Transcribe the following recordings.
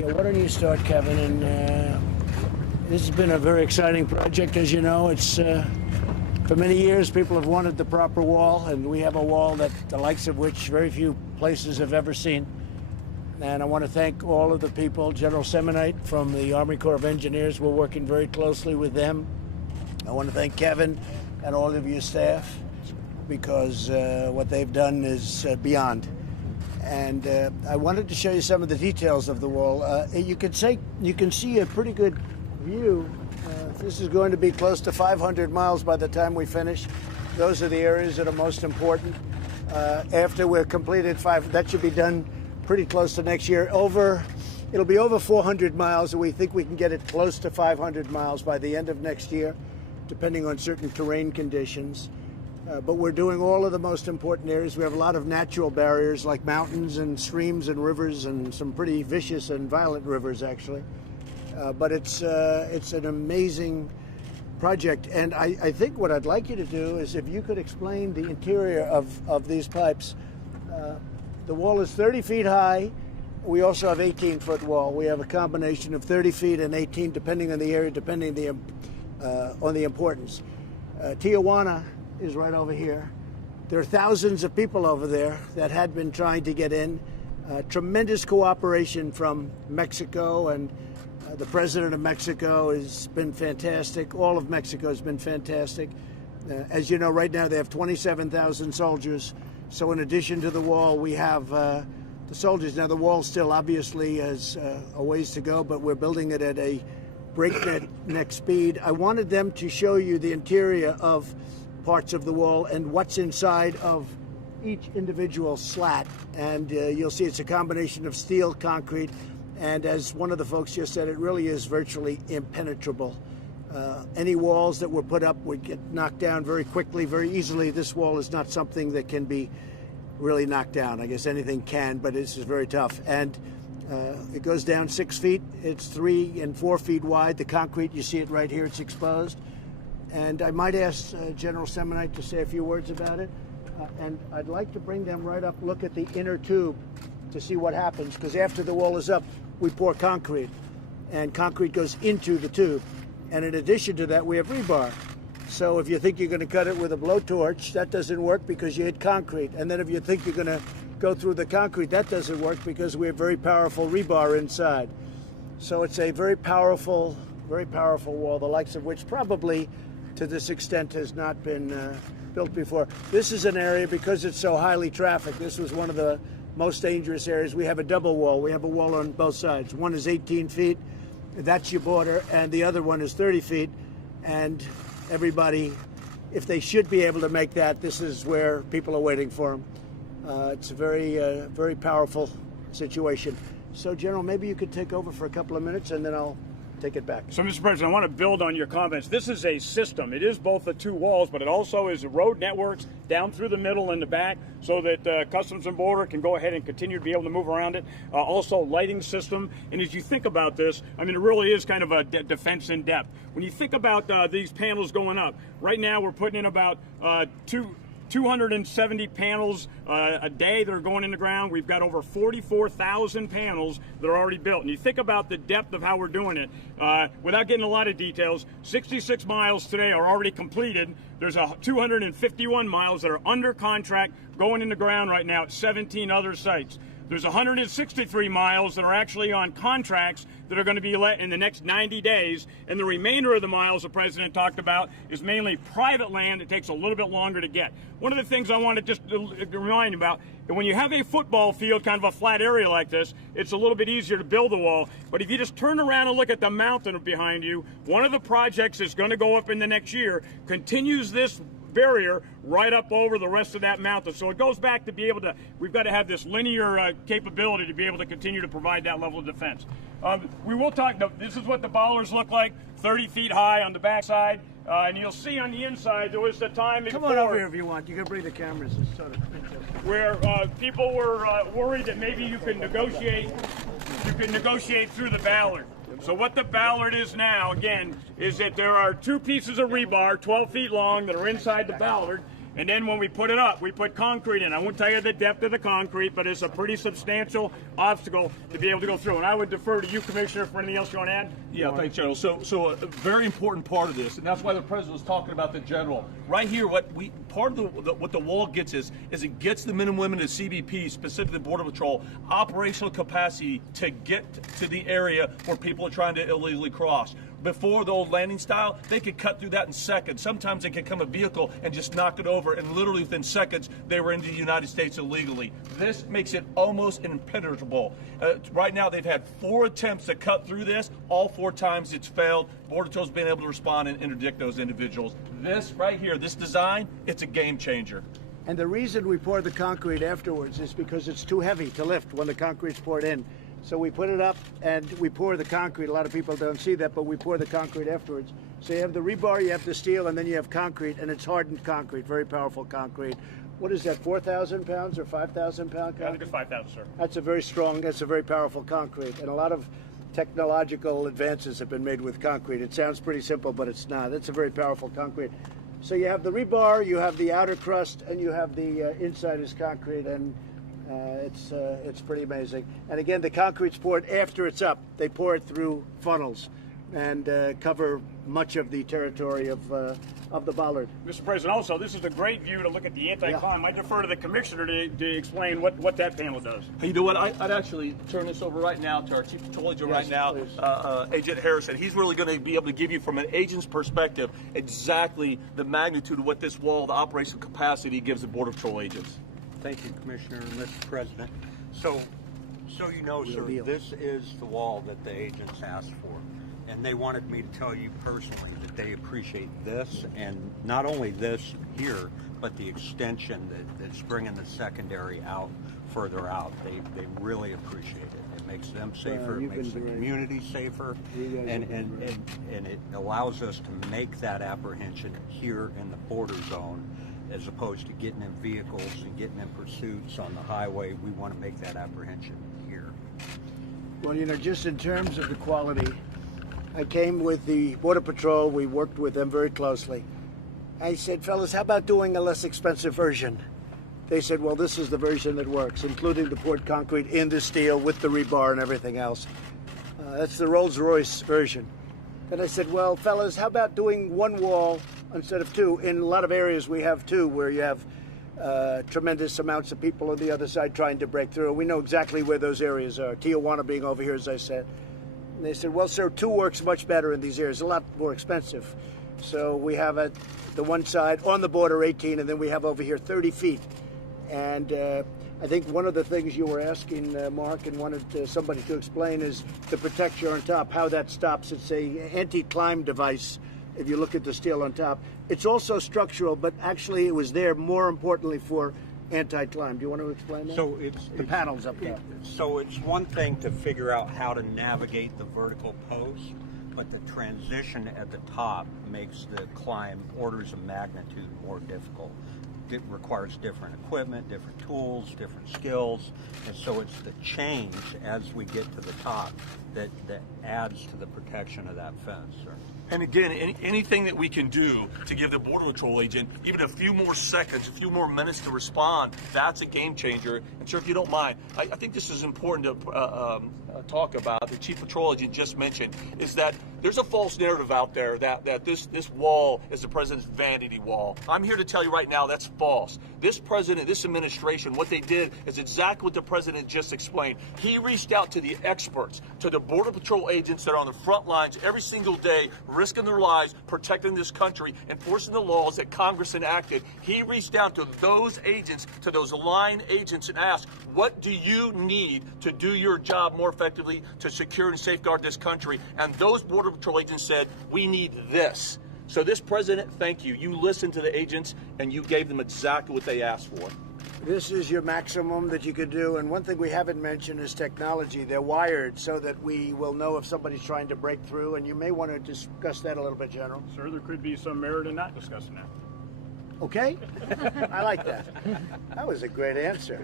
Yeah, why don't you start, Kevin? And this has been a very exciting project, as you know. It's for many years people have wanted the proper wall, and we have a wall that the likes of which very few places have ever seen. And I want to thank all of the people, General Semonite from the Army Corps of Engineers. We're working very closely with them. I want to thank Kevin and all of your staff, because what they've done is beyond. And I wanted to show you some of the details of the wall. You can see a pretty good view. This is going to be close to 500 miles by the time we finish. Those are the areas that are most important. After we're completed that should be done pretty close to next year. It'll be over 400 miles, and we think we can get it close to 500 miles by the end of next year, depending on certain terrain conditions. But we're doing all of the most important areas. We have a lot of natural barriers like mountains and streams and rivers, and some pretty vicious and violent rivers, actually. But it's an amazing project. And I think what I'd like you to do is if you could explain the interior of these pipes. The wall is 30 feet high. We also have 18-foot wall. We have a combination of 30 feet and 18, depending on the area, depending on the importance. Tijuana is right over here. There are thousands of people over there that had been trying to get in. Tremendous cooperation from Mexico, and the president of Mexico has been fantastic. All of Mexico has been fantastic. As you know, right now they have 27,000 soldiers. So in addition to the wall, we have the soldiers. Now the wall still obviously has a ways to go, but we're building it at a breakneck speed. I wanted them to show you the interior of parts of the wall and what's inside of each individual slat. And you'll see it's a combination of steel, concrete, and as one of the folks just said, it really is virtually impenetrable. Any walls that were put up would get knocked down very quickly, very easily. This wall is not something that can be really knocked down. I guess anything can, but this is very tough. And it goes down 6 feet. It's 3 and 4 feet wide. The concrete, you see it right here, it's exposed. And I might ask General Semonite to say a few words about it. And I'd like to bring them right up, look at the inner tube to see what happens, because after the wall is up, we pour concrete, and concrete goes into the tube. And in addition to that, we have rebar. So if you think you're going to cut it with a blowtorch, that doesn't work because you hit concrete. And then if you think you're going to go through the concrete, that doesn't work because we have very powerful rebar inside. So it's a very powerful wall, the likes of which probably to this extent has not been built before. This is an area, because it's so highly trafficked, this was one of the most dangerous areas. We have a double wall. We have a wall on both sides. One is 18 feet. That's your border, and the other one is 30 feet. And everybody, if they should be able to make that, this is where people are waiting for them. It's a very powerful situation. So, General, maybe you could take over for a couple of minutes, and then I'll take it back. So, Mr. President, I want to build on your comments. This is a system. It is both the two walls, but it also is road networks down through the middle and the back, so that Customs and Border can go ahead and continue to be able to move around it. Also, lighting system. And as you think about this, I mean, it really is kind of a defense in depth. When you think about these panels going up, right now we're putting in about 270 panels a day that are going in the ground. We've got over 44,000 panels that are already built. And you think about the depth of how we're doing it, without getting a lot of details, 66 miles today are already completed. There's 251 miles that are under contract going in the ground right now at 17 other sites. There's 163 miles that are actually on contracts that are going to be let in the next 90 days. And the remainder of the miles the President talked about is mainly private land that takes a little bit longer to get. One of the things I want to just remind you about, and when you have a football field, kind of a flat area like this, it's a little bit easier to build a wall. But if you just turn around and look at the mountain behind you, one of the projects that's going to go up in the next year continues this barrier right up over the rest of that mountain. So it goes back to be able to, we've got to have this linear capability to be able to continue to provide that level of defense. We will talk, this is what the bollards look like, 30 feet high on the backside. And you'll see on the inside, there was the time Come on over here if you want. You can bring the cameras. It's sort of where people were worried that maybe you could negotiate through the ballard. So what the ballard is now, again, is that there are two pieces of rebar, 12 feet long, that are inside the ballard, And then when we put it up, we put concrete in. I won't tell you the depth of the concrete, but it's a pretty substantial obstacle to be able to go through. And I would defer to you, Commissioner, for anything else you want to add. Yeah, thanks, General. So a very important part of this, and that's why the President was talking about the General. Right here, what the wall gets is it gets the men and women of CBP, specifically the Border Patrol, operational capacity to get to the area where people are trying to illegally cross. Before the old landing style, they could cut through that in seconds. Sometimes they could come a vehicle and just knock it over, and literally within seconds, they were into the United States illegally. This makes it almost impenetrable. Right now, they've had 4 attempts to cut through this. All 4 times it's failed. Border Patrol's been able to respond and interdict those individuals. This right here, this design, it's a game changer. And the reason we pour the concrete afterwards is because it's too heavy to lift when the concrete's poured in. So we put it up and we pour the concrete. A lot of people don't see that, but we pour the concrete afterwards. So you have the rebar, you have the steel, and then you have concrete, and it's hardened concrete, very powerful concrete. What is that, 4,000 pounds or 5,000 pound concrete? I think it's 5,000, sir. That's a very strong, that's a very powerful concrete. And a lot of technological advances have been made with concrete. It sounds pretty simple, but it's not. It's a very powerful concrete. So you have the rebar, you have the outer crust, and you have the inside is concrete, and it's pretty amazing. And again, the concrete's poured after it's up. They pour it through funnels and cover much of the territory of the bollard. Mr. President, also, this is a great view to look at the anti-climb. I defer to the Commissioner to explain what that panel does. Hey, you know what? I'd actually turn this over right now to our Chief Patrol Agent right now, Agent Harrison. He's really going to be able to give you, from an agent's perspective, exactly the magnitude of what this wall, the operational capacity, gives the Border Patrol agents. Thank you, Commissioner and Mr. President. So you know, sir, this is the wall that the agents asked for. And they wanted me to tell you personally that they appreciate this, and not only this here, but the extension that's bringing the secondary out, further out. They really appreciate it. It makes them safer, it makes the community safer, and it allows us to make that apprehension here in the border zone, as opposed to getting in vehicles and getting in pursuits on the highway. We want to make that apprehension here. Well, you know, just in terms of the quality, I came with the Border Patrol. We worked with them very closely. I said, fellas, how about doing a less expensive version? They said, well, this is the version that works, including the poured concrete in the steel with the rebar and everything else. That's the Rolls-Royce version. Then I said, well, fellas, how about doing one wall instead of 2? In a lot of areas we have 2 where you have tremendous amounts of people on the other side trying to break through. We know exactly where those areas are, Tijuana being over here, as I said. And they said, well, sir, 2 works much better in these areas, a lot more expensive. So we have at the one side on the border 18, and then we have over here 30 feet. And I think one of the things you were asking, Mark, and wanted somebody to explain is the protection on top, how that stops. It's a anti-climb device. If you look at the steel on top, it's also structural, but actually it was there more importantly for anti-climb. Do you want to explain that? So it's the panels up there. So it's one thing to figure out how to navigate the vertical post, but the transition at the top makes the climb orders of magnitude more difficult. It requires different equipment, different tools, different skills, and so it's the change as we get to the top that adds to the protection of that fence, sir. And again, anything that we can do to give the Border Patrol agent even a few more seconds, a few more minutes to respond, that's a game changer. And sir, if you don't mind, I think this is important to talk about. The Chief Patrol Agent just mentioned is that there's a false narrative out there that this wall is the president's vanity wall. I'm here to tell you right now that's false. This president, this administration, what they did is exactly what the president just explained. He reached out to the experts, to the Border Patrol agents that are on the front lines every single day, risking their lives, protecting this country, enforcing the laws that Congress enacted. He reached out to those agents, to those line agents, and asked, what do you need to do your job more effectively to secure and safeguard this country? And those Border Patrol agents said, we need this. So this president, thank you. You listened to the agents and you gave them exactly what they asked for. This is your maximum that you could do. And one thing we haven't mentioned is technology. They're wired so that we will know if somebody's trying to break through. And you may want to discuss that a little bit, General. Sir, there could be some merit in not discussing that. Okay? I like that. That was a great answer.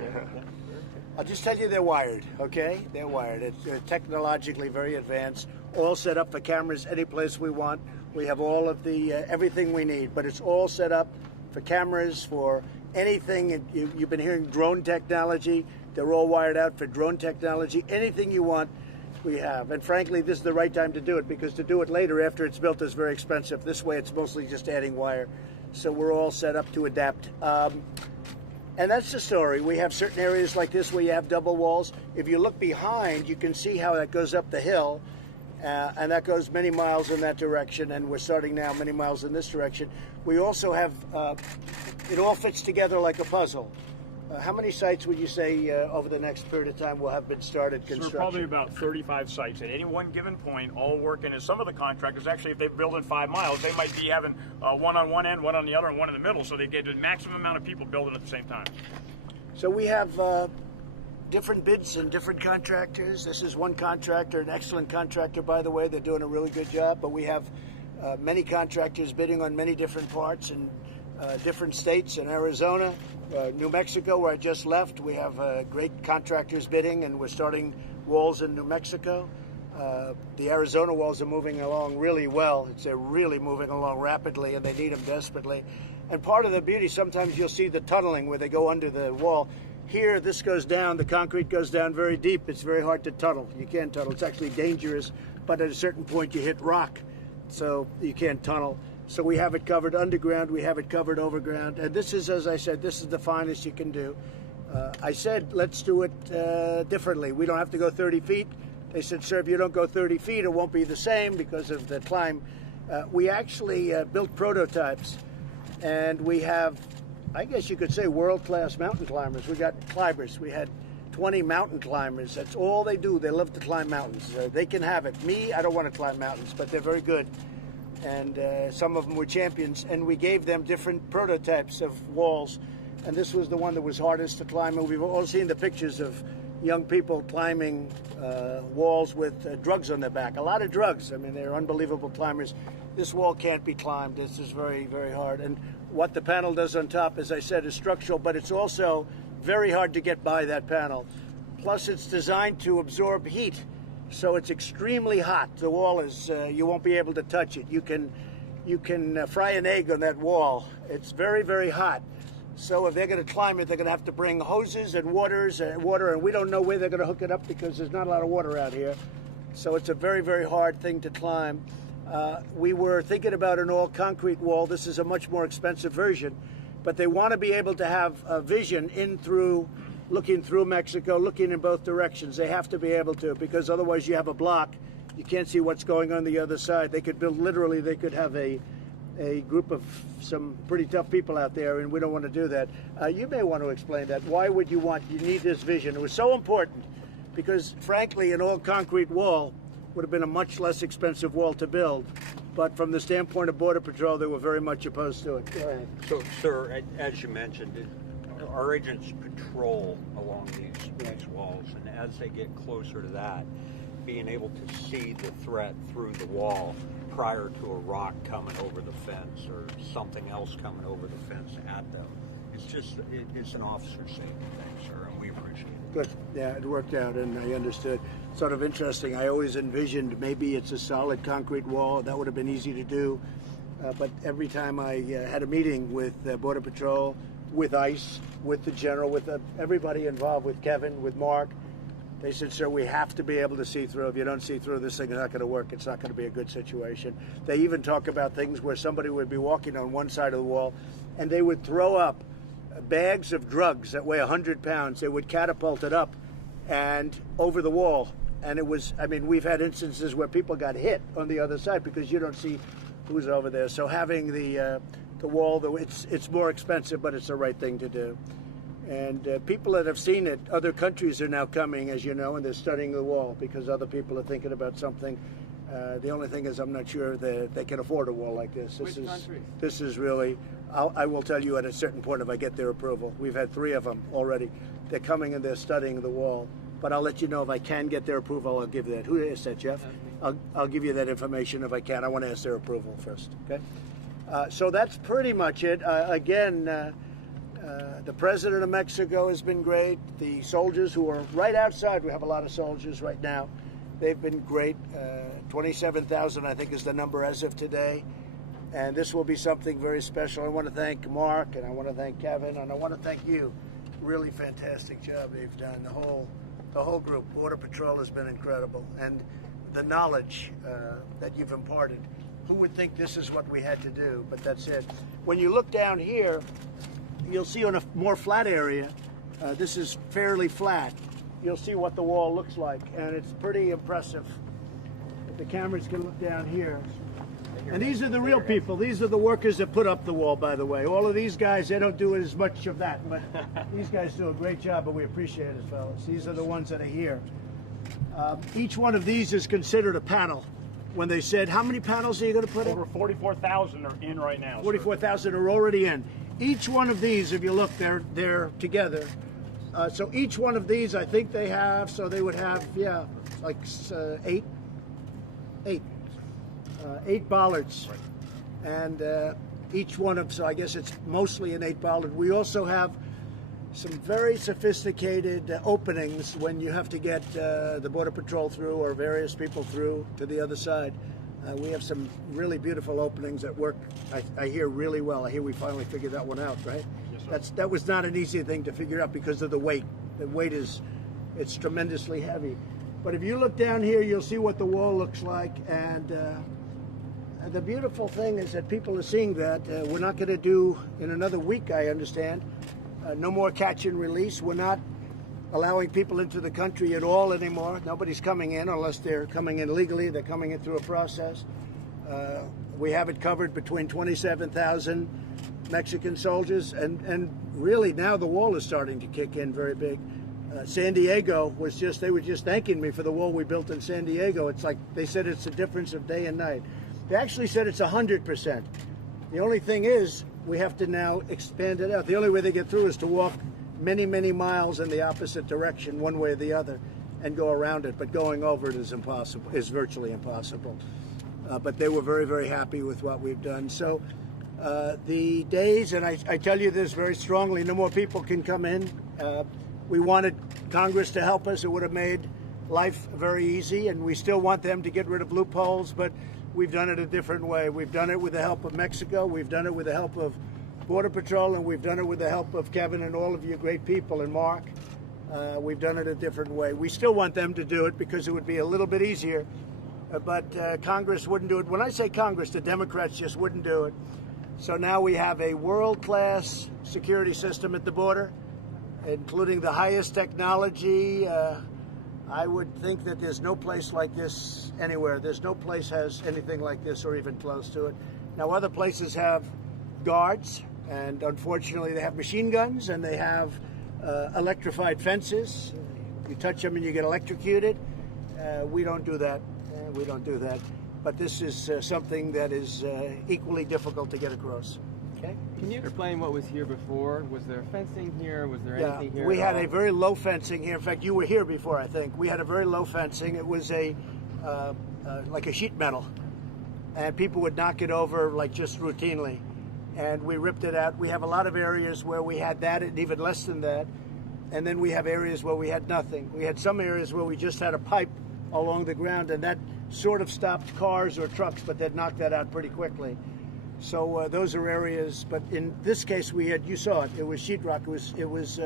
I'll just tell you they're wired, okay? They're wired. It's technologically very advanced, all set up for cameras any place we want. We have all of the everything we need, but it's all set up for cameras, for anything. You've been hearing drone technology. They're all wired out for drone technology. Anything you want, we have. And frankly, this is the right time to do it, because to do it later after it's built is very expensive. This way, it's mostly just adding wire. So we're all set up to adapt. And that's the story. We have certain areas like this where you have double walls. If you look behind, you can see how that goes up the hill. And that goes many miles in that direction. And we're starting now many miles in this direction. We also have, it all fits together like a puzzle. How many sites would you say over the next period of time will have been started construction? So probably about 35 sites at any one given point, all working. And some of the contractors, actually, if they build in 5 miles, they might be having one on one end, one on the other, and one in the middle. So they get the maximum amount of people building at the same time. So we have different bids and different contractors. This is one contractor, an excellent contractor, by the way. They're doing a really good job. But we have many contractors bidding on many different parts in different states. In Arizona, New Mexico, where I just left, we have great contractors bidding, and we're starting walls in New Mexico. The Arizona walls are moving along really well. They're really moving along rapidly, and they need them desperately. And part of the beauty, sometimes you'll see the tunneling where they go under the wall. Here, this goes down, the concrete goes down very deep. It's very hard to tunnel. You can't tunnel. It's actually dangerous, but at a certain point you hit rock, so you can't tunnel. So we have it covered underground, we have it covered overground, and this is, as I said, this is the finest you can do. I said, let's do it differently. We don't have to go 30 feet. They said, sir, if you don't go 30 feet, it won't be the same because of the climb. We actually built prototypes, and we have, I guess you could say, world-class mountain climbers. We got climbers. We had 20 mountain climbers. That's all they do. They love to climb mountains. They can have it. Me, I don't want to climb mountains, but they're very good. And some of them were champions. And we gave them different prototypes of walls. And this was the one that was hardest to climb. And we've all seen the pictures of young people climbing walls with drugs on their back. A lot of drugs. I mean, they're unbelievable climbers. This wall can't be climbed. This is very, very hard. And what the panel does on top, as I said, is structural, but it's also very hard to get by that panel. Plus, it's designed to absorb heat, so it's extremely hot. The wall is, you won't be able to touch it. You can fry an egg on that wall. It's very, very hot. So if they're going to climb it, they're going to have to bring hoses and water, and we don't know where they're going to hook it up because there's not a lot of water out here. So it's a very, very hard thing to climb. We were thinking about an all-concrete wall. This is a much more expensive version, but they want to be able to have a vision looking through Mexico, looking in both directions. They have to be able to, because otherwise you have a block. You can't see what's going on the other side. They could build, literally, they could have a group of some pretty tough people out there, and we don't want to do that. You may want to explain that. Why would you need this vision? It was so important because, frankly, an all-concrete wall would have been a much less expensive wall to build. But from the standpoint of Border Patrol, they were very much opposed to it. Go ahead. So, sir, as you mentioned, our agents patrol along these walls, and as they get closer to that, being able to see the threat through the wall prior to a rock coming over the fence or something else coming over the fence at them, it's an officer safety thing, sir, and we appreciate it. Good. Yeah, it worked out, and I understood. Sort of interesting. I always envisioned maybe it's a solid concrete wall. That would have been easy to do. But every time I had a meeting with Border Patrol, with ICE, with the general, with everybody involved, with Kevin, with Mark, they said, sir, we have to be able to see through. If you don't see through, this thing is not going to work. It's not going to be a good situation. They even talk about things where somebody would be walking on one side of the wall, and they would throw up bags of drugs that weigh 100 pounds. They would catapult it up and over the wall. And it was, I mean, we've had instances where people got hit on the other side because you don't see who's over there. So having the wall, though, it's more expensive, but it's the right thing to do. And people that have seen it, other countries are now coming, as you know, and they're studying the wall because other people are thinking about something. The only thing is I'm not sure that they can afford a wall like this. This is really, I will tell you at a certain point if I get their approval. We've had 3 of them already. They're coming and they're studying the wall. But I'll let you know if I can get their approval, I'll give that. Who is that, Jeff? I'll give you that information if I can. I want to ask their approval first, okay? So that's pretty much it. Again, the president of Mexico has been great. The soldiers who are right outside, we have a lot of soldiers right now. They've been great. 27,000, I think, is the number as of today. And this will be something very special. I want to thank Mark, and I want to thank Kevin, and I want to thank you. Really fantastic job they've done. The whole group. Border Patrol has been incredible, and the knowledge that you've imparted. Who would think this is what we had to do? But that's it. When you look down here, you'll see on a more flat area. This is fairly flat. You'll see what the wall looks like, and it's pretty impressive. If the cameras can look down here. And these are the real people. These are the workers that put up the wall, by the way. All of these guys, they don't do as much of that, but these guys do a great job, but we appreciate it, fellas. These are the ones that are here. Each one of these is considered a panel. When they said, how many panels are you going to put in? Over 44,000 are in right now. 44,000 are already in. Each one of these, if you look, they're together. So each one of these, I think they have, so they would have, yeah, like eight bollards. Right. And each one of, so I guess it's mostly an 8-bollard. We also have some very sophisticated openings when you have to get the Border Patrol through or various people through to the other side. We have some really beautiful openings that work, I hear, really well. I hear we finally figured that one out, right? Yes, sir. That was not an easy thing to figure out because of the weight. The weight it's tremendously heavy. But if you look down here, you'll see what the wall looks like. And the beautiful thing is that people are seeing that. We're not going to do, in another week, I understand, no more catch and release. We're not allowing people into the country at all anymore. Nobody's coming in unless they're coming in legally. They're coming in through a process. We have it covered between 27,000 Mexican soldiers, and really now the wall is starting to kick in very big. San Diego they were just thanking me for the wall we built in San Diego. It's like they said it's a difference of day and night. They actually said it's 100%. The only thing is we have to now expand it out. The only way they get through is to walk many, many miles in the opposite direction, one way or the other, and go around it. But going over it is impossible, is virtually impossible. But they were very, very happy with what we've done. So the days, and I tell you this very strongly, no more people can come in. We wanted Congress to help us. It would have made life very easy, and we still want them to get rid of loopholes, but we've done it a different way. We've done it with the help of Mexico. We've done it with the help of Border Patrol, and we've done it with the help of Kevin and all of you great people, and Mark. We've done it a different way. We still want them to do it because it would be a little bit easier, but Congress wouldn't do it. When I say Congress, the Democrats just wouldn't do it. So now we have a world-class security system at the border, including the highest technology. I would think that there's no place like this anywhere. There's no place has anything like this or even close to it. Now, other places have guards, and unfortunately they have machine guns, and they have electrified fences. You touch them and you get electrocuted. We don't do that. We don't do that. But this is something that is equally difficult to get across. Okay. Can you explain what was here before? Was there fencing here? Was there anything here? We had a very low fencing here. In fact, you were here before, I think. We had a very low fencing. It was like a sheet metal, and people would knock it over like just routinely, and we ripped it out. We have a lot of areas where we had that and even less than that, and then we have areas where we had nothing. We had some areas where we just had a pipe along the ground, and that sort of stopped cars or trucks, but they'd knock that out pretty quickly. So those are areas, but in this case we had, you saw it, it was sheetrock, it was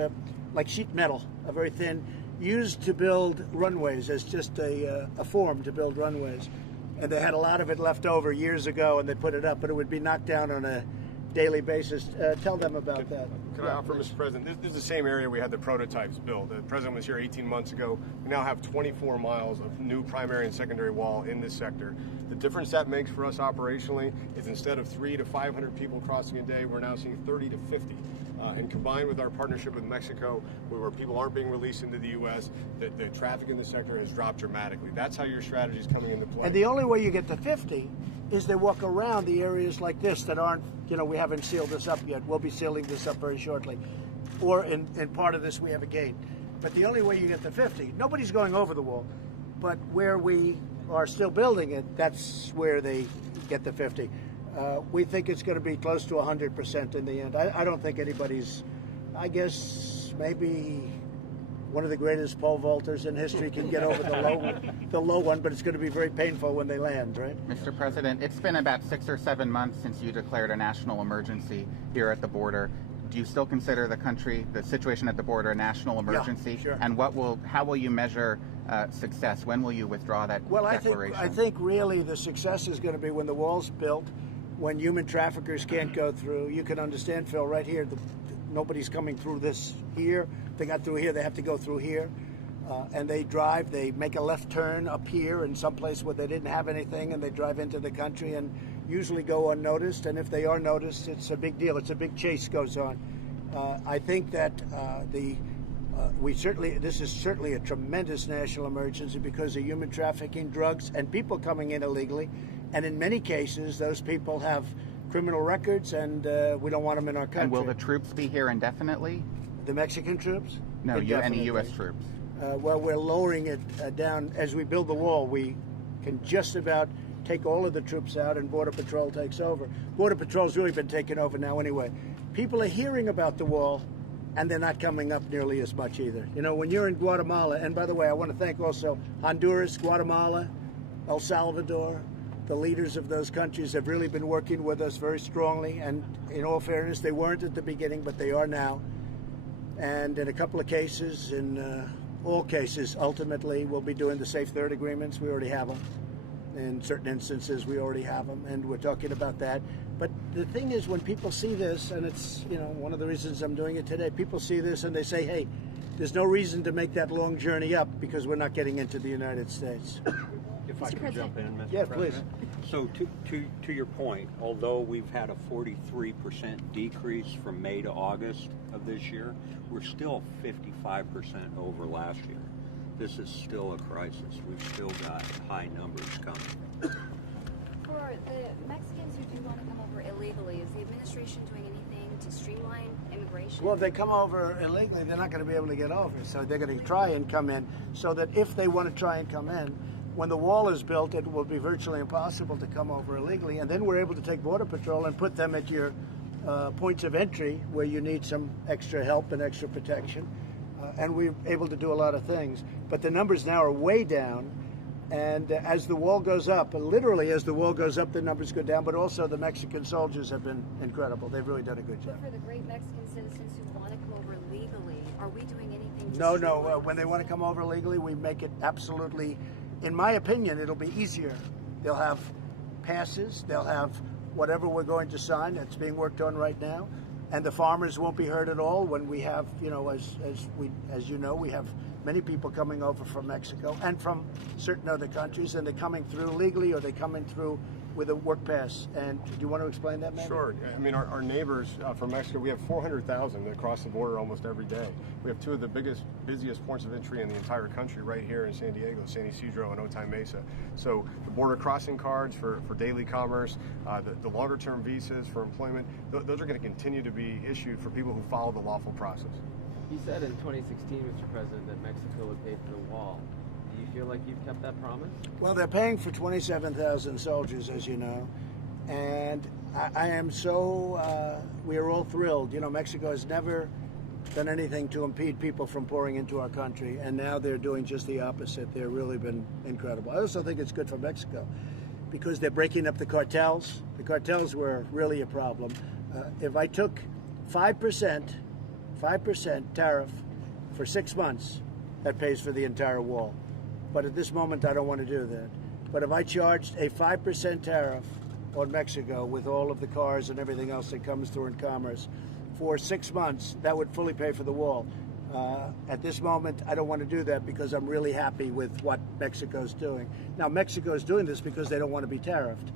like sheet metal, a very thin, used to build runways as just a form to build runways. And they had a lot of it left over years ago and they put it up, but it would be knocked down on a daily basis. Tell them about that. Can I offer, Mr. President, this is the same area we had the prototypes built. The President was here 18 months ago. We now have 24 miles of new primary and secondary wall in this sector. The difference that makes for us operationally is instead of 300 to 500 people crossing a day, we're now seeing 30 to 50. And combined with our partnership with Mexico, where people aren't being released into the U.S., the traffic in the sector has dropped dramatically. That's how your strategy is coming into play. And the only way you get to 50 is they walk around the areas like this that aren't, we haven't sealed this up yet. We'll be sealing this up very shortly. Or in part of this we have a gate. But the only way you get to 50, nobody's going over the wall. But where we are still building it, that's where they get the 50. We think it's going to be close to 100% in the end. I don't think anybody's, I guess maybe one of the greatest pole vaulters in history can get over the low one, but it's going to be very painful when they land, right? Mr. President, it's been about 6 or 7 months since you declared a national emergency here at the border. Do you still consider the situation at the border, a national emergency? Yeah, sure. And how will you measure success? When will you withdraw that declaration? I think really the success is going to be when the wall's built, when human traffickers can't go through. You can understand, Phil, right here, nobody's coming through this here. They got through here, they have to go through here. And they drive, they make a left turn up here in some place where they didn't have anything, and they drive into the country and usually go unnoticed. And if they are noticed, it's a big deal. It's a big chase goes on. I think that this is certainly a tremendous national emergency because of human trafficking, drugs, and people coming in illegally. And in many cases, those people have criminal records, and we don't want them in our country. And will the troops be here indefinitely? The Mexican troops? No, any U.S. troops. Well, we're lowering it down. As we build the wall, we can just about take all of the troops out and Border Patrol takes over. Border Patrol's really been taken over now anyway. People are hearing about the wall, and they're not coming up nearly as much either. You know, when you're in Guatemala, and by the way, I want to thank also Honduras, Guatemala, El Salvador. The leaders of those countries have really been working with us very strongly, and in all fairness, they weren't at the beginning, but they are now. And in a couple of cases, in all cases, ultimately, we'll be doing the Safe Third agreements. We already have them. In certain instances, we already have them, and we're talking about that. But the thing is, when people see this, and it's, you know, one of the reasons I'm doing it today, people see this and they say, hey, there's no reason to make that long journey up because we're not getting into the United States. If I could jump in, Mr. Yeah, President. Please. So to your point, although we've had a 43% decrease from May to August of this year, we're still 55% over last year. This is still a crisis. We've still got high numbers coming. For the Mexicans who do want to come over illegally, is the administration doing anything to streamline immigration? Well, if they come over illegally, they're not going to be able to get over. So they're going to try and come in, so that if they want to try and come in, when the wall is built, it will be virtually impossible to come over illegally. And then we're able to take Border Patrol and put them at your points of entry where you need some extra help and extra protection. And we're able to do a lot of things. But the numbers now are way down. And as the wall goes up, literally as the wall goes up, the numbers go down. But also the Mexican soldiers have been incredible. They've really done a good job. For the great Mexican citizens who want to come over legally, are we doing anything to No. When they want to come over legally, we make it absolutely, in my opinion, it'll be easier. They'll have passes. They'll have whatever we're going to sign. That's being worked on right now. And the farmers won't be hurt at all when we have, you know, as you know, we have many people coming over from Mexico and from certain other countries, and they're coming through legally or they're coming through with a work pass. And do you want to explain that, man? Sure. I mean, our neighbors from Mexico, we have 400,000 that cross the border almost every day. We have two of the busiest points of entry in the entire country right here in San Diego, San Isidro and Otay Mesa. So the border crossing cards for daily commerce, the longer term visas for employment, those are going to continue to be issued for people who follow the lawful process. You said in 2016, Mr. President, that Mexico would pay for the wall. Do you feel like you've kept that promise? Well, they're paying for 27,000 soldiers, as you know, and I am so, we are all thrilled. You know, Mexico has never done anything to impede people from pouring into our country, and now they're doing just the opposite. They've really been incredible. I also think it's good for Mexico because they're breaking up the cartels. The cartels were really a problem. If I took 5% tariff for 6 months, that pays for the entire wall. But at this moment, I don't want to do that. But if I charged a 5% tariff on Mexico with all of the cars and everything else that comes through in commerce for 6 months, that would fully pay for the wall. At this moment, I don't want to do that because I'm really happy with what Mexico's doing. Now, Mexico's doing this because they don't want to be tariffed.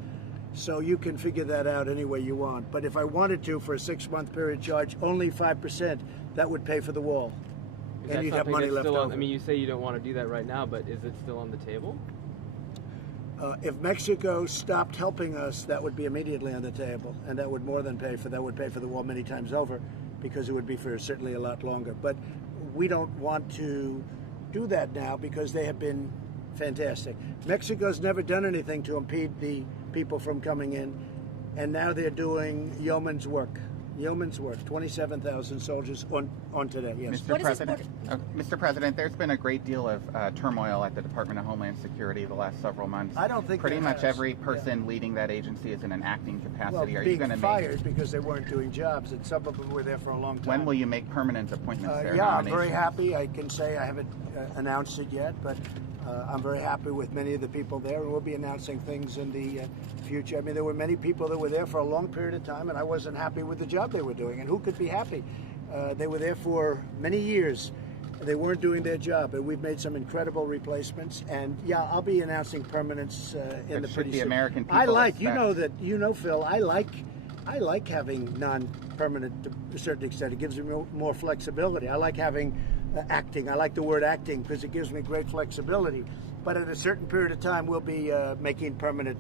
So you can figure that out any way you want. But if I wanted to, for a 6-month period, charge only 5%, that would pay for the wall. Is and you'd have something money that's left still over. I mean, you say you don't want to do that right now, but is it still on the table? If Mexico stopped helping us, that would be immediately on the table, and that would more than pay for the wall many times over, because it would be for certainly a lot longer. But we don't want to do that now because they have been fantastic. Mexico's never done anything to impede the people from coming in, and now they're doing yeoman's work. Yeoman's work, 27,000 soldiers on today, yes. Mr. President, there's been a great deal of turmoil at the Department of Homeland Security the last several months. I don't think pretty there much has. every person leading that agency is in an acting capacity. Well, Are you being going to fired because they weren't doing jobs, and some of them were there for a long time. When will you make permanent appointments there? Yeah, I'm very happy. I can say I haven't announced it yet, but I'm very happy with many of the people there, and we'll be announcing things in the future. I mean, there were many people that were there for a long period of time, and I wasn't happy with the job they were doing. And who could be happy? They were there for many years. They weren't doing their job, and we've made some incredible replacements. And yeah, I'll be announcing permanence in the pretty soon. American people I like, expect? Phil. I like having non-permanent to a certain extent. It gives me more flexibility. I like having acting. I like the word acting because it gives me great flexibility. But at a certain period of time, we'll be making permanent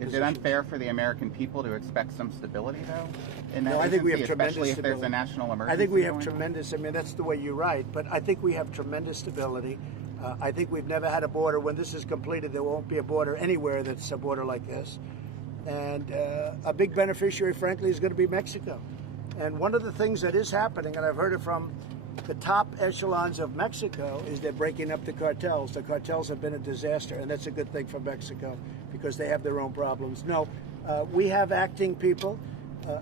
Is it unfair for the American people to expect some stability, though? In that No, I think we have agency, tremendous especially if there's a stability. national emergency. I think we have going on? tremendous. I mean, that's the way you write. But I think we have tremendous stability. I think we've never had a border. When this is completed, there won't be a border anywhere that's a border like this. And a big beneficiary, frankly, is going to be Mexico. And one of the things that is happening, and I've heard it from the top echelons of Mexico, is they're breaking up the cartels. The cartels have been a disaster, and that's a good thing for Mexico because they have their own problems. No, we have acting people,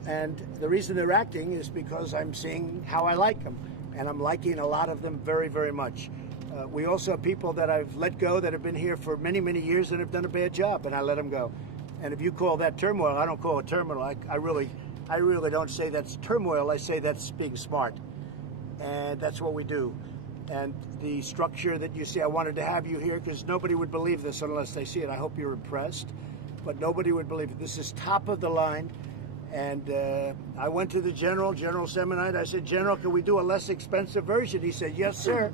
and the reason they're acting is because I'm seeing how I like them, and I'm liking a lot of them very, very much. We also have people that I've let go that have been here for many, many years and have done a bad job, and I let them go. And if you call that turmoil, I don't call it turmoil. I really don't say that's turmoil. I say that's being smart. And that's what we do. And the structure that you see, I wanted to have you here because nobody would believe this unless they see it. I hope you're impressed, but nobody would believe it. This is top of the line. And I went to the General Semonite. I said, General, can we do a less expensive version? He said, yes, sir,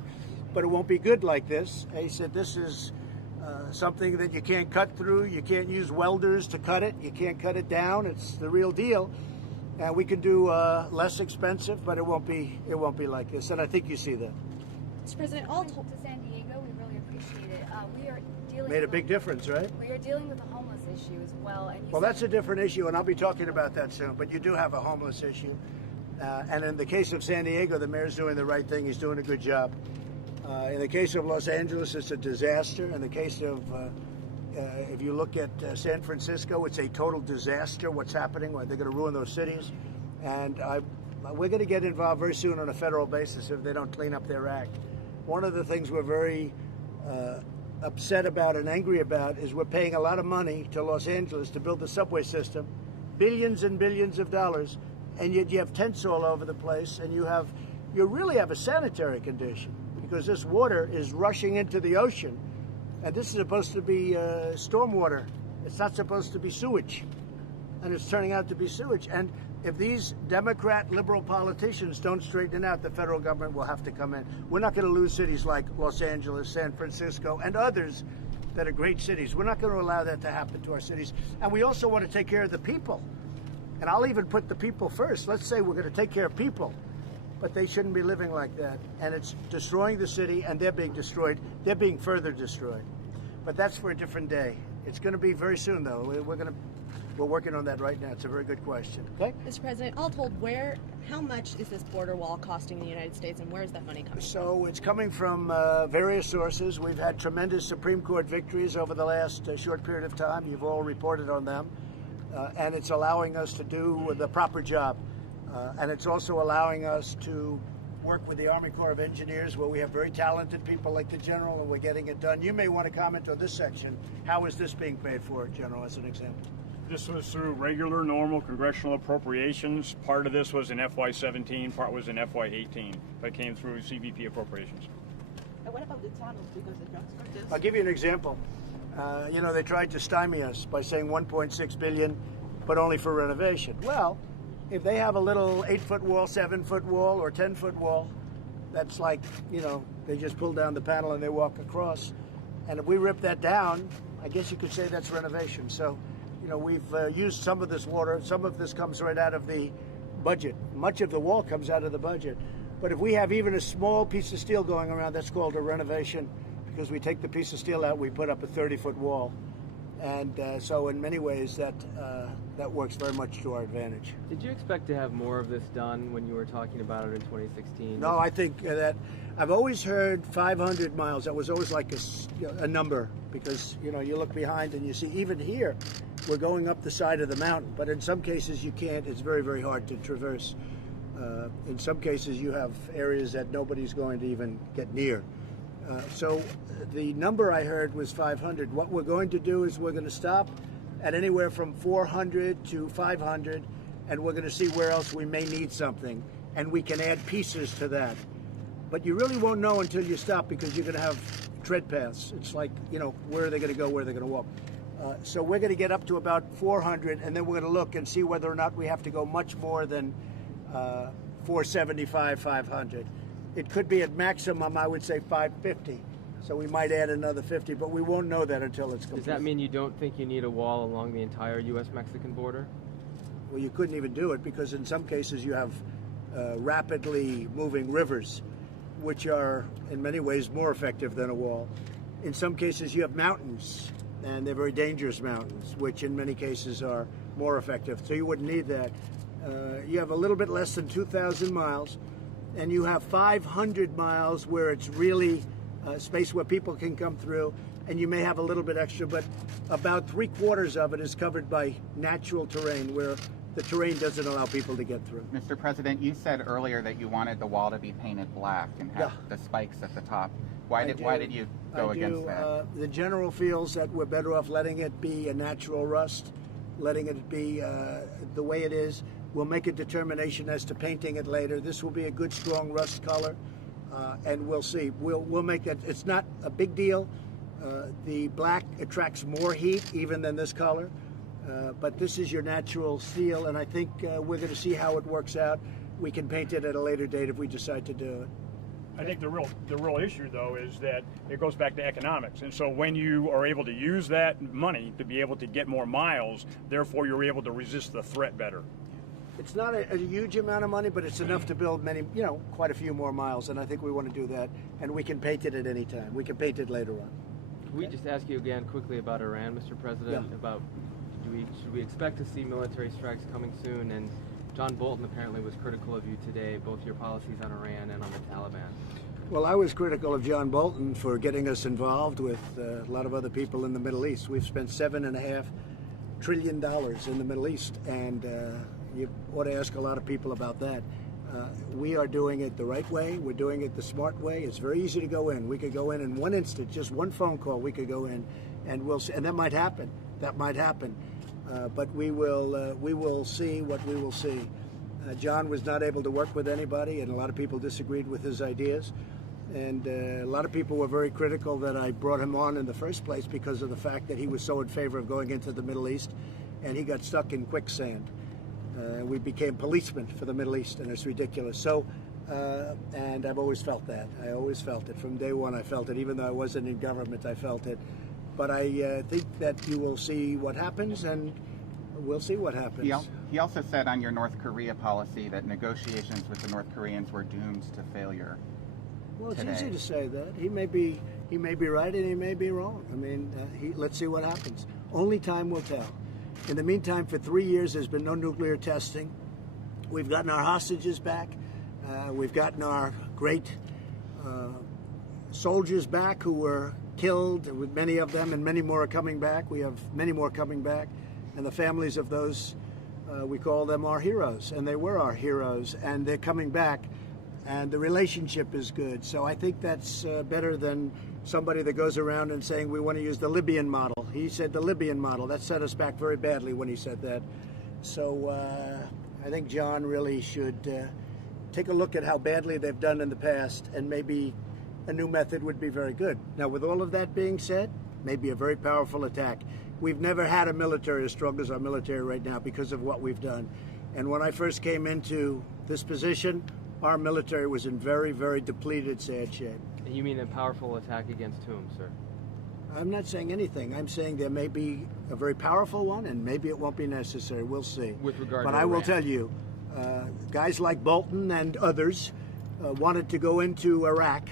but it won't be good like this. And he said, this is something that you can't cut through. You can't use welders to cut it. You can't cut it down. It's the real deal. And we can do less expensive, but it won't be like this. And I think you see that. Mr. President, all to San Diego, we really appreciate it. We are dealing Made a big difference, right? We are dealing with a homeless issue as well. And Well, that's a different issue, and I'll be talking about that soon. But you do have a homeless issue. And in the case of San Diego, the mayor's doing the right thing. He's doing a good job. In the case of Los Angeles, it's a disaster. In the case of if you look at San Francisco, it's a total disaster what's happening. They're going to ruin those cities. And we're going to get involved very soon on a federal basis if they don't clean up their act. One of the things we're very upset about and angry about is we're paying a lot of money to Los Angeles to build the subway system, billions and billions of dollars, and yet you have tents all over the place, and you really have a sanitary condition because this water is rushing into the ocean. And this is supposed to be stormwater. It's not supposed to be sewage. And it's turning out to be sewage. And if these Democrat liberal politicians don't straighten it out, the federal government will have to come in. We're not going to lose cities like Los Angeles, San Francisco, and others that are great cities. We're not going to allow that to happen to our cities. And we also want to take care of the people. And I'll even put the people first. Let's say we're going to take care of people. But they shouldn't be living like that. And it's destroying the city, and they're being destroyed. They're being further destroyed. But that's for a different day. It's going to be very soon, though. We're working on that right now. It's a very good question. Okay? Mr. President, all told, how much is this border wall costing the United States, and where is that money coming from? So it's coming from various sources. We've had tremendous Supreme Court victories over the last short period of time. You've all reported on them. And it's allowing us to do the proper job. And it's also allowing us to work with the Army Corps of Engineers, where we have very talented people like the General, and we're getting it done. You may want to comment on this section. How is this being paid for, General, as an example? This was through regular, normal congressional appropriations. Part of this was in FY17, part was in FY18. That came through CBP appropriations. And what about the tunnels? Because the trucks are just... I'll give you an example. They tried to stymie us by saying $1.6 billion, but only for renovation. Well, if they have a little 8-foot wall, 7-foot wall, or 10-foot wall, that's like, they just pull down the panel and they walk across. And if we rip that down, I guess you could say that's renovation. So, we've used some of this water. Some of this comes right out of the budget. Much of the wall comes out of the budget. But if we have even a small piece of steel going around, that's called a renovation, because we take the piece of steel out, we put up a 30-foot wall. And so in many ways that works very much to our advantage. Did you expect to have more of this done when you were talking about it in 2016? No, I think that I've always heard 500 miles. That was always like a number, because you look behind and you see even here we're going up the side of the mountain, but in some cases you can't. It's very, very hard to traverse. In some cases you have areas that nobody's going to even get near. So the number I heard was 500. What we're going to do is we're going to stop at anywhere from 400 to 500, and we're going to see where else we may need something, and we can add pieces to that. But you really won't know until you stop, because you're going to have tread paths. It's like, where are they going to go, where are they going to walk? So we're going to get up to about 400, and then we're going to look and see whether or not we have to go much more than 475, 500. It could be at maximum, I would say 550. So we might add another 50, but we won't know that until it's complete. Does that mean you don't think you need a wall along the entire U.S.-Mexican border? Well, you couldn't even do it, because in some cases you have rapidly moving rivers, which are in many ways more effective than a wall. In some cases you have mountains, and they're very dangerous mountains, which in many cases are more effective. So you wouldn't need that. You have a little bit less than 2,000 miles, and you have 500 miles where it's really space where people can come through, and you may have a little bit extra, but about 3/4 of it is covered by natural terrain, where the terrain doesn't allow people to get through. Mr. President, you said earlier that you wanted the wall to be painted black and have the spikes at the top. Why did you go against that? The general feels that we're better off letting it be a natural rust, letting it be the way it is. We'll make a determination as to painting it later. This will be a good, strong rust color, and we'll see. We'll make that. It's not a big deal. The black attracts more heat even than this color, but this is your natural steel, and I think we're going to see how it works out. We can paint it at a later date if we decide to do it. I think the real issue, though, is that it goes back to economics. And so when you are able to use that money to be able to get more miles, therefore you're able to resist the threat better. It's not a huge amount of money, but it's enough to build quite a few more miles, and I think we want to do that. And we can paint it at any time. We can paint it later on. Can we just ask you again quickly about Iran, Mr. President? Yeah. About should we expect to see military strikes coming soon? And John Bolton apparently was critical of you today, both your policies on Iran and on the Taliban. Well, I was critical of John Bolton for getting us involved with a lot of other people in the Middle East. We've spent $7.5 trillion in the Middle East, and you ought to ask a lot of people about that. We are doing it the right way. We're doing it the smart way. It's very easy to go in. We could go in one instant, just one phone call. We could go in, and we'll see. And that might happen. That might happen. But we will see what we will see. John was not able to work with anybody, and a lot of people disagreed with his ideas. And a lot of people were very critical that I brought him on in the first place because of the fact that he was so in favor of going into the Middle East, and he got stuck in quicksand. We became policemen for the Middle East, and it's ridiculous. So, and I've always felt that. I always felt it. From day one I felt it. Even though I wasn't in government, I felt it. But I think that you will see what happens, and we'll see what happens. He also said on your North Korea policy that negotiations with the North Koreans were doomed to failure. Well, it's today. easy to say that. He may be right and he may be wrong. I mean, let's see what happens. Only time will tell. In the meantime, for 3 years, there's been no nuclear testing. We've gotten our hostages back. We've gotten our great soldiers back who were killed, with many of them, and many more are coming back. We have many more coming back. And the families of those, we call them our heroes. And they were our heroes, and they're coming back. And the relationship is good. So I think that's better than somebody that goes around and saying we want to use the Libyan model. He said the Libyan model. That set us back very badly when he said that. So I think John really should take a look at how badly they've done in the past, and maybe a new method would be very good. Now, with all of that being said, maybe a very powerful attack. We've never had a military as strong as our military right now because of what we've done. And when I first came into this position, our military was in very, very depleted, sad shape. And you mean a powerful attack against whom, sir? I'm not saying anything. I'm saying there may be a very powerful one, and maybe it won't be necessary. We'll see. With regard but to I will Iran. tell you, guys like Bolton and others wanted to go into Iraq,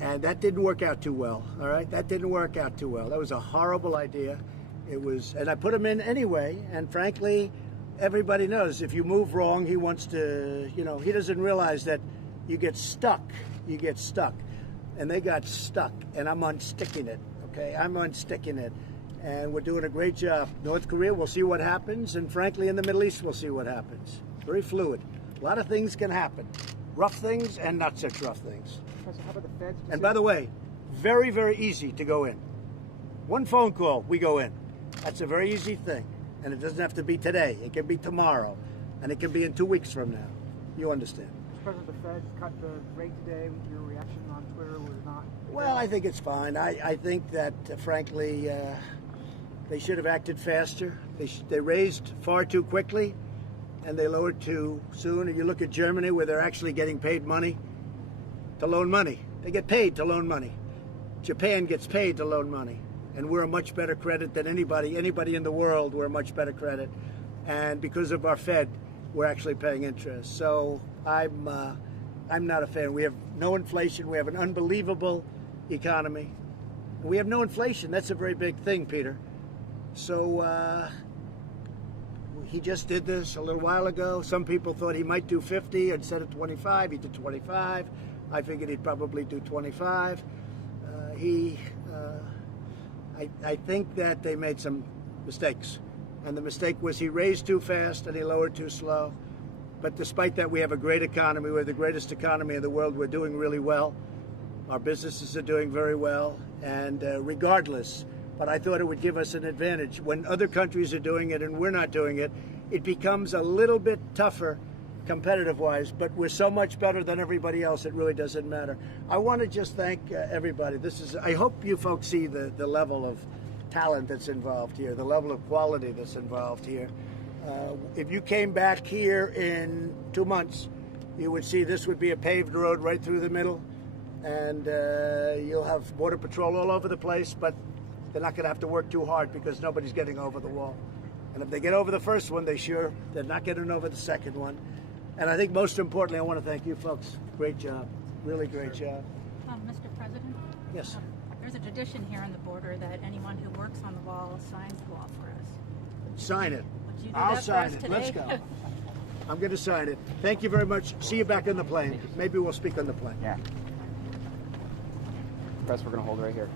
and that didn't work out too well. All right, that didn't work out too well. That was a horrible idea, It was, and I put him in anyway. And frankly, everybody knows if you move wrong, he wants to, he doesn't realize that you get stuck. You get stuck. And they got stuck, and I'm unsticking it, okay? I'm unsticking it. And we're doing a great job. North Korea, we'll see what happens. And frankly, in the Middle East, we'll see what happens. Very fluid. A lot of things can happen. Rough things and not such rough things. How about the Feds? And by the way, very, very easy to go in. One phone call, we go in. That's a very easy thing. And it doesn't have to be today. It can be tomorrow. And it can be in 2 weeks from now. You understand. President, the Feds cut the rate today. Your reaction on Twitter was not... Well, I think it's fine. I think that, frankly, they should have acted faster. They raised far too quickly, and they lowered too soon. And you look at Germany, where they're actually getting paid money to loan money. They get paid to loan money. Japan gets paid to loan money. And we're a much better credit than anybody in the world. We're a much better credit. And because of our Fed, we're actually paying interest. So I'm not a fan. We have no inflation. We have an unbelievable economy. We have no inflation. That's a very big thing, Peter. So he just did this a little while ago. Some people thought he might do 50 instead of 25. He did 25. I figured he'd probably do 25. I think that they made some mistakes. And the mistake was he raised too fast and he lowered too slow. But despite that, we have a great economy. We're the greatest economy in the world. We're doing really well. Our businesses are doing very well. And regardless, but I thought it would give us an advantage. When other countries are doing it and we're not doing it, it becomes a little bit tougher competitive-wise, but we're so much better than everybody else, it really doesn't matter. I want to just thank everybody. I hope you folks see the level of talent that's involved here, the level of quality that's involved here. If you came back here in 2 months, you would see this would be a paved road right through the middle, and you'll have Border Patrol all over the place, but they're not going to have to work too hard because nobody's getting over the wall. And if they get over the first one, they're not getting over the second one. And I think most importantly, I want to thank you folks. Great job. Really great job. Mr. President? Yes. There's a tradition here on the border that anyone who works on the wall signs the wall for us. Sign it. Would you do I'll that sign for us it. Let's today? go. I'm going to sign it. Thank you very much. See you back on the plane. Maybe we'll speak on the plane. Yeah. Press, we're going to hold right here.